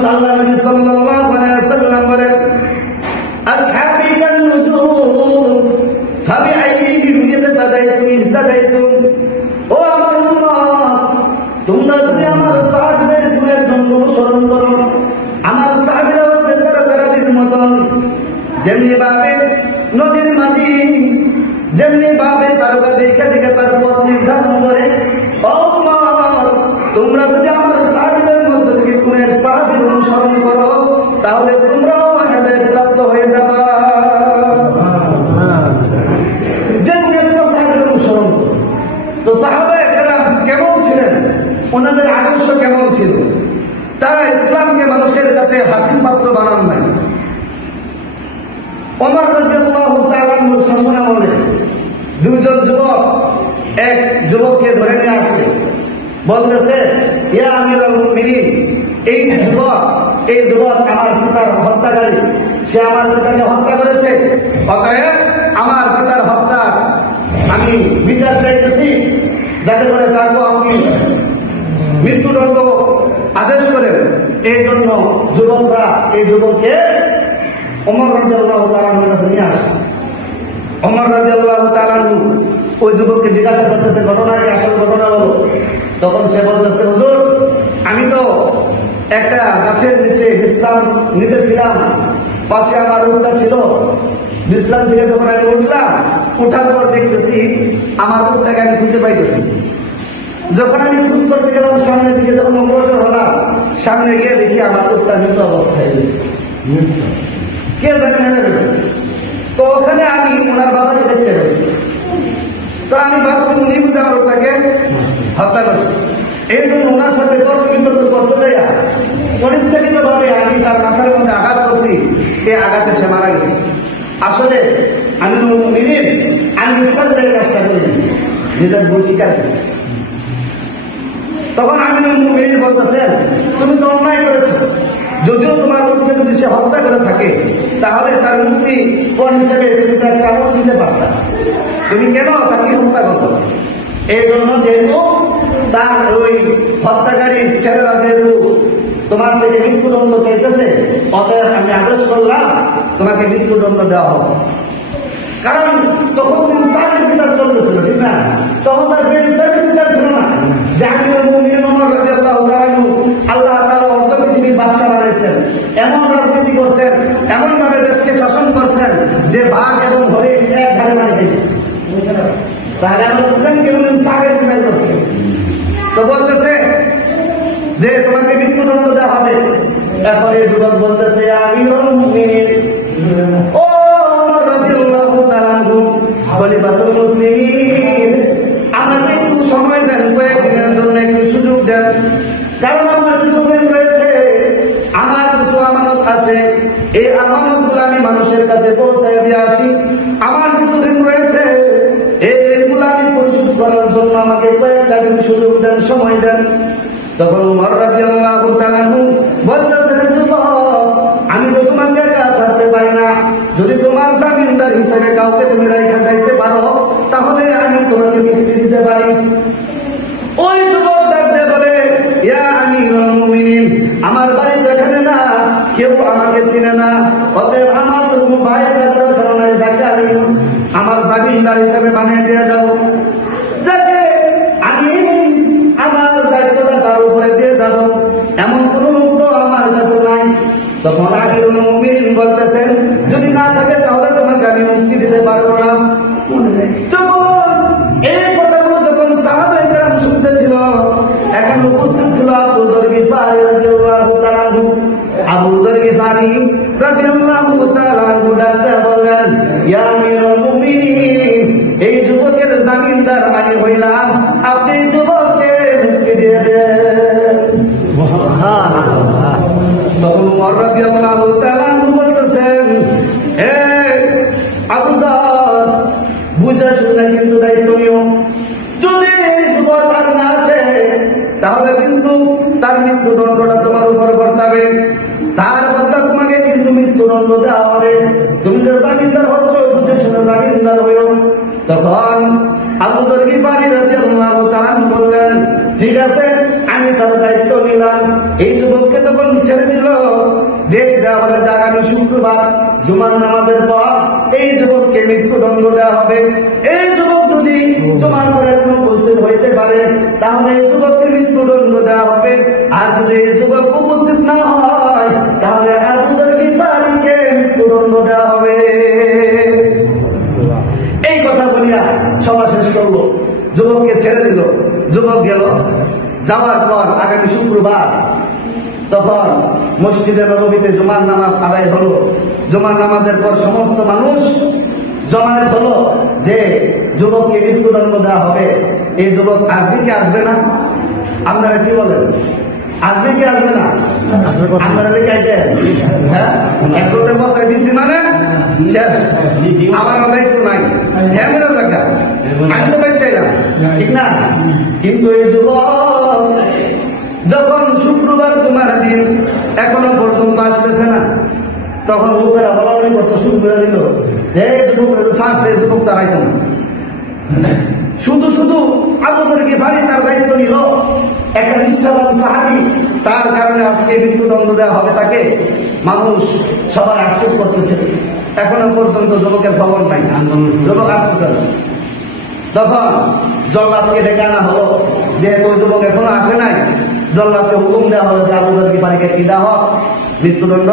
আল্লাহ নবী সাল্লাল্লাহু আলাইহি ওয়াসাল্লাম বলেন, আসহাবি কান নুজুম ফাবিআইহিম ইহতাদাইতুম ইহতাদাইতুম। ও আমার উম্মত, তোমরা যদি আমার সাহাবীদের একজন অনুসরণ করো, আমার সাহাবীরা হচ্ছে তারাকারাজির মতন, যেমনি ভাবে নদীর মাঝি যেমনি ভাবে তারকা দেখে দেখে তার পথ নির্ধারণ করে, ও উম্মত, তোমরা যদি আমার সাহাবীদের মধ্যে থেকে কোন এক সাহাবীর অনুসরণ করো, তাহলে তোমরাও হেদায়েত প্রাপ্ত হয়ে যাবা। যেমনি একটা সাহাবীর অনুসরণ করো। তো সাহাবায়ে কেরাম কেমন ছিলেন, ওনাদের আদর্শ কেমন ছিল? তারা ইসলামকে মানুষের কাছে হাসির পাত্র বানান নাই। ওমর রাদিয়াল্লাহু তাআলা আনহুর সামনে বলে, দুজন যুবক এক যুবককে ধরে নিয়ে আসছে, বলতেছে, ইয়া আমিরুল মুমিনিন, এই যে যুবক, এই যুবক আমার পিতার হত্যাকারী, সে আমার পিতাকে হত্যা করেছে, অতএব আমার পিতার হত্যা আমি বিচার চাইতেছি, যাতে করে তাকে আপনি মৃত্যুদণ্ড আদেশ করেন। এই জন্য যুবকরা এই যুবককে ওমর রাদিয়াল্লাহু তাআলা আনহুর কাছে নিয়ে আসে। ওমর রাদিয়াল্লাহু তাআলা আনহু ওই যুবককে জিজ্ঞাসা করতেছে, ঘটনা কি, আসল ঘটনা বলো। তখন সে বলতেছে, হুজুর, আমি তো একটা গাছের নিচে বিশ্রাম নিতেছিলাম, পাশে আমার উটটা ছিল, বিশ্রাম থেকে যখন আমি উঠলাম, উঠার পর দেখতেছি আমার উটটাকে আমি খুঁজে পাইতেছি। যখন আমি খোঁজ করতে গেলাম সামনের দিকে, যখন অগ্রসর হলাম, সামনে গিয়ে দেখি আমার উটটা মৃত অবস্থায় রয়েছে, কে জানে মেরে ফেলেছে। তো ওখানে আমি ওনার বাবাকে দেখতে পেয়েছি। তো আমি ভাবছি উনি বুঝে আমার উটটাকে হত্যা করছে। এই জন্য ওনার সাথে তর্ক বিতর্ক করতে যাই অনিচ্ছাকৃত ভাবে আমি তার মাথার মধ্যে আঘাত করছি, এই আঘাতে সে মারা গেছে। আসলে আমি ইচ্ছা করে কাজটা করিনি, নিজের ভুল স্বীকার করছি। তখন আমিরুল মুমিনিন বলতেছেন, তুমি তো অন্যায় করেছো, যদিও তোমার উটকে যদি সে হত্যা করে থাকে, তাহলে তার মুক্তি কোন হিসেবে তুমি তার কারণ দিতে পারতা, তুমি কেন তাকে হত্যা করো? এই জন্য যেহেতু তার ওই হত্যাকারী ছেলেরা যেহেতু তোমার থেকে মৃত্যুদণ্ড চাইতেছে, অতএব আমি আদেশ করলাম তোমাকে মৃত্যুদণ্ড দেওয়া হবে। কারণ তখন ইনসাফের বিচার চলতেছিল, ঠিক না? তখন তার ইনসাফের বিচার ছিল না যে আমিরুল মুমিনিন ওমর রাদিয়াল্লাহু তাআলা আনহু আল্লাহ তাআলা অর্ধ পৃথিবীর বাদশা বানাইছেন, এমন রাজনীতি করছেন, এমন ভাবে দেশকে শাসন করছেন যে বাঘ এবং হরিণ এক ধারে বানিয়েছে। তাহলে আমরা বুঝেন কেমন ইনসাফের বিচার করছে। তো বলতেছে যে তোমাকে মৃত্যুদণ্ড দেওয়া হবে। তারপরে যুবক বলতেছে, আমিরুল মুমিনিন, ও ওমর রাদিয়াল্লাহু তাআলা আনহু, খলিফাতুল মুসলিমিন, আমাকে একটু সময় দেন, কয়েকদিনের জন্য একটু সুযোগ দেন। কারণ আমার কিছু দিন রয়েছে, আমার কিছু আমানত আছে, এই আমানতগুলো আমি মানুষের কাছে পৌঁছায় দিয়ে আসি। আমার কিছুদিন রয়েছে, এইগুলো আমি পরিশোধ করার জন্য আমাকে কয়েকটা দিন সুযোগ দেন, সময় দেন। তখন ওমর রাদিয়াল্লাহু তাআলা আনহু বলতেছেন, যুবক, আমি তো তোমাকে একা ছাড়তে পারি না, যদি তোমার জামিনদার হিসেবে কাউকে তুমি রাইখা যাইতে পারো, তাহলে আমি তোমাকে মুক্তি দিতে পারি। ওই যুবক ডাকতে বলে, ইয়া আমিরুল মুমিনিন, আমার বাড়ি যেখানে না, কেউ আমাকে চিনে না, অতএব আমার কোনো ভাই দাদার কারণে যাকে আমি আমার জামিনদার হিসেবে বানিয়ে দিয়ে যাও, যাকে আমি আমার দায়িত্বটা তার উপরে দিয়ে যাব, এমন কোন লোক তো আমার কাছে নাই। তখন আমিরুল মুমিনিন বলতেছেন, যদি না থাকে তাহলে তোমাকে আমি মুক্তি দিতে পারবো না। এই কথাগুলো যখন সাহাবায়ে কেরাম শুনতেছিল, এখন উপস্থিত ছিল আবু যর গিফারী রাদিয়াল্লাহু তাআলা আনহু। আবু যর গিফারী রাদিয়াল্লাহু তাআলা আনহু ডাকতে বললেন, ইয়া আমিরুল মুমিনিন, এই যুবকের জামিনদার আমি হইলাম, আপনি যুবককে মুক্তি দিয়ে দেন। তখন ওমর রাদিয়াল্লাহু তাআলা আনহু বলতেছেন, হে আবু যর, বুঝে শুনে কিন্তু দায়িত্ব নিও, যদি যুবক আর না আসে তাহলে কিন্তু তার মৃত্যুদণ্ডটা তোমার উপর বর্তাবে, তার বদলা তোমাকে কিন্তু মৃত্যুদণ্ড দেওয়া হবে। তুমি যে জামিনদার হচ্ছ, বুঝে শুনে জামিনদার হইও। তখন আবু যর গিফারী রাদিয়াল্লাহু তাআলা বললেন, ঠিক আছে, আমি তার দায়িত্ব নিলাম। এই যুবককে তখন ছেড়ে দিল, ডেট দেওয়া হলে যে আগামী শুক্রবার জুমার নামাজের পর এই যুবককে মৃত্যুদণ্ড দেওয়া হবে। এই যুবক যদি জুমার পরে উপস্থিত হইতে পারে তাহলে এই যুবককে মৃত্যুদণ্ড দেওয়া হবে। আর যদি এই যুবক উপস্থিত না হয় তাহলে আবু যর গিফারীকে মৃত্যুদণ্ড দেওয়া হবে। এই কথা বলিয়া সভা শেষ করলো, যুবককে ছেড়ে দিল। যুবক গেল, যাওয়ার পর আগামী শুক্রবার তখন মসজিদে নববীতে জুমার নামাজ আদায় হলো। জুমার নামাজের পর সমস্ত মানুষ জমায়েত হলো যে যুবককে মৃত্যুদণ্ড দেওয়া হবে। এই যুবক আসবে কি আসবে না? আপনারা কি বলেন, আসবে কি আসবে না? আপনারা লিখে আইতেন, হ্যাঁ, একসাথে বসাই দিচ্ছি মানে শেষ, আমার দায়িত্ব নাই। হ্যাঁ মেরা জায়গা আমি তো চাইলাম, ঠিক না? কিন্তু এই যুবক যখন শুক্রবার জুমার দিন এখনো পর্যন্ত আসতেছে না, তখন লোকেরা বলা বলি করতে শুরু করে দিল, এই যুবক ছাড়ছে, যুবক তারাইতো না। শুধু শুধু আবু যর গিফারী তার দায়িত্ব নিল, একটা নিষ্ঠাবান সাহাবী, তার কারণে আজকে মৃত্যুদণ্ড দেওয়া হবে তাকে। মানুষ সবার আফসোস করতেছে, এখনো পর্যন্ত যুবকের খবর নাই, যুবক আসতেছে না। তখন জল্লাদকে ডেকে আনা হলো, যেহেতু যুবক এখনো আসে নাই, জল্লাদকে হুকুম দেওয়া হলো যে আবু যর গিফারীকে কি দেওয়া হোক, মৃত্যুদণ্ড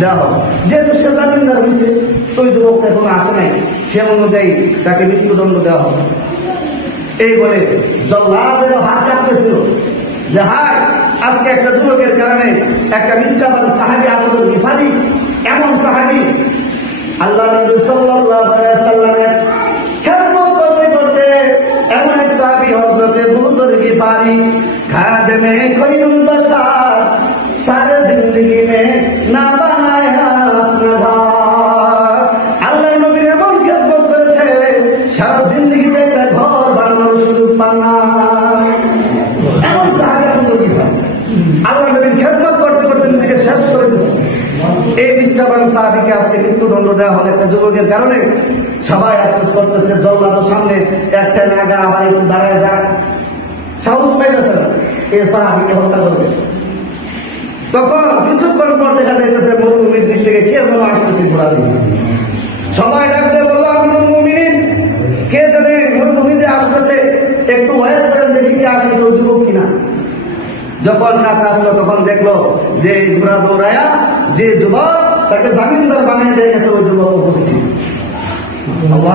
দেওয়া হোক। যেহেতু সে জামিনদার হয়েছে, ওই যুবক এখনো আসে নাই, সে অনুযায়ী তাকে মৃত্যুদণ্ড দেওয়া হবে। এই বলে জল্লাদের হাত কাঁপতেছিল যে হায়, আজকে একটা যুবকের কারণে একটা নিষ্ঠাবান সাহাবী আবু যর গিফারী, এমন সাহাবী আল্লাহ নবী সাল্লাল্লাহু আলাইহি সাল্লামের খেদমত করতে করতে এমন এক সাহাবী হযরত আবু যর গিফারী খাদেমে খৈরুল বাশার সারা জিন্দগি মে না বানায়া না। আল্লাহ নবীর এমন খেদমত করেছে, সারা জিন্দগিতে একটা ঘর বানানোর সুযোগ পান না। এমন সাহাবী আবু যর গিফারী আল্লাহ নবীর খেদমত করতে করতে নিজেকে শেষ করে দিয়েছে। এই নিষ্ঠাবান সাহাবীকে আজকে মৃত্যুদণ্ড দেওয়া হলে একটা যুবকের কারণে সবাই আফসোস করতেছে। জল্লাদের সামনে একটা নাগা আবার একটু দাঁড়ায় যাক, সাহস পাইতেছে না এই সাহাবীকে হত্যা করবে। তখন কিছুক্ষণ পর দেখা যাইতেছে মরুভূমির দিক থেকে কে যেন আসতেছে ঘোড়া দিয়ে। সবাই ডাকতে বলল, আমিরুল মুমিনিন, কে জানে মরুভূমিতে আসতেছে, একটু ওয়েট করেন দেখি কে আসতেছে, ওই যুবক কিনা। যখন কাছে আসলো তখন দেখলো যে ঘোড়া দৌড়ায়া যে যুবক তাকে জামিনদার বানিয়ে দিয়ে গেছে, ওই যুবক উপস্থিত।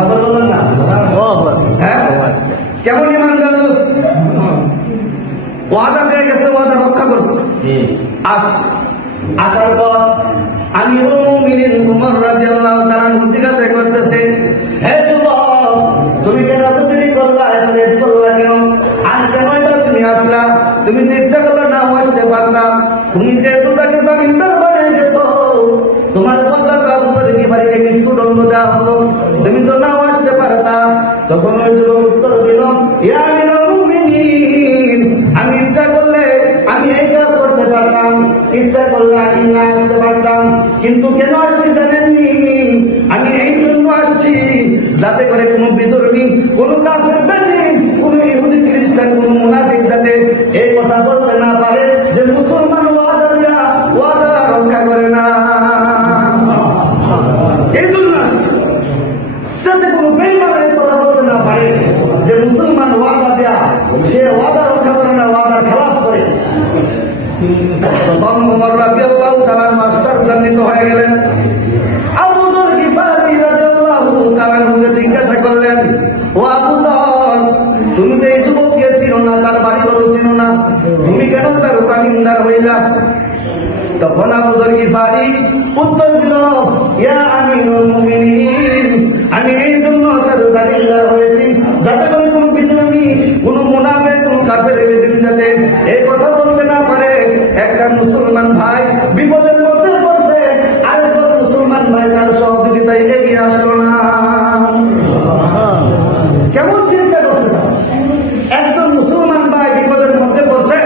বললেন না, হ্যাঁ, কেমন ইমান গেল? ওয়াদা দিয়ে গেছে, ওয়াদা রক্ষা করছে। আসার পর আমিরুল মুমিনিন উমর রাদিয়াল্লাহু তাআলা জিজ্ঞাসা করতেছে, হে যুবক, তুমি কেন এত দেরি করলা, এত লেট করলা কেন? আর কেন এটা তুমি আসলা? তুমি তো ইচ্ছা করলে না আসতে পারতাম। তুমি যেহেতু তাকে জামিনদার বানিয়ে গেছো, তোমার কথা আবু যর গিফারীকে মৃত্যুদণ্ড দেওয়া হলো, তুমি তো না আসতে পারতা। তখন ওই যুবক উত্তর দিল, ইয়া আমিরুল মুমিনিন, আমি ইচ্ছা করলে আমি এই কাজ করতে পারতাম, ইচ্ছা করলে আমি না আসতে পারতাম, কিন্তু কেন আসছি জানেননি? আমি এই জন্য আসছি যাতে করে কোনো বিধর্মী, কোনো কাফের বেঈমান, কোনো ইহুদি খ্রিস্টান, কোনো মুনাফিক যাতে এই কথা বলতে না পারে যে মুসলমান ওয়াদা দিয়া ওয়াদা রক্ষা করে না। এই জন্য আসছি যাতে কোনো বেঈমান এই কথা বলতে না পারে যে মুসলমান ওয়াদা দেয়া সে ওয়াদা রক্ষা করে না, ওয়াদার খেলাফ করে। তখন ওমর রাদিয়াল্লাহু তাআলা আশ্চর্যান্বিত হয়ে গেলেন। আবু যর গিফারী রাদিয়াল্লাহু তাআলা জিজ্ঞাসা করলেন, ও আবু যর, তুমি তো এই যুবককে চিনো না, তার বাড়ি ঘরও চিনো না, তুমি কেন তার জামিনদার হইলা? তখন আবু যর গিফারী উত্তর দিল, ইয়া আমিরুল মুমিনিন, আমি এই জন্য তার জামিনদার হয়েছি যাতে করে কোনো বিধর্মী, কোনো মুনাফিক, কোনো কাফের বেঈমান যাতে এই কথা বলতে না পারে একটা মুসলমান ভাই বিপদের মধ্যে পড়ছে, আরেকজন মুসলমান ভাই তার সহযোগিতায় এগিয়ে আসলো না। কেমন চিন্তা করছে? একজন মুসলমান ভাই বিপদের মধ্যে পড়ছে,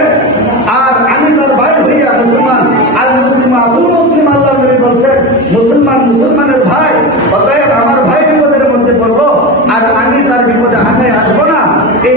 আর আমি তার ভাই হইয়া মুসলমান, আর মুসলিম আবুল মুসলিম আল্লাহ নবী বলছে মুসলমান মুসলমানের ভাই, অতএব আমার ভাই বিপদের মধ্যে পড়লো আর আমি তার বিপদে আগে আসবো না, এই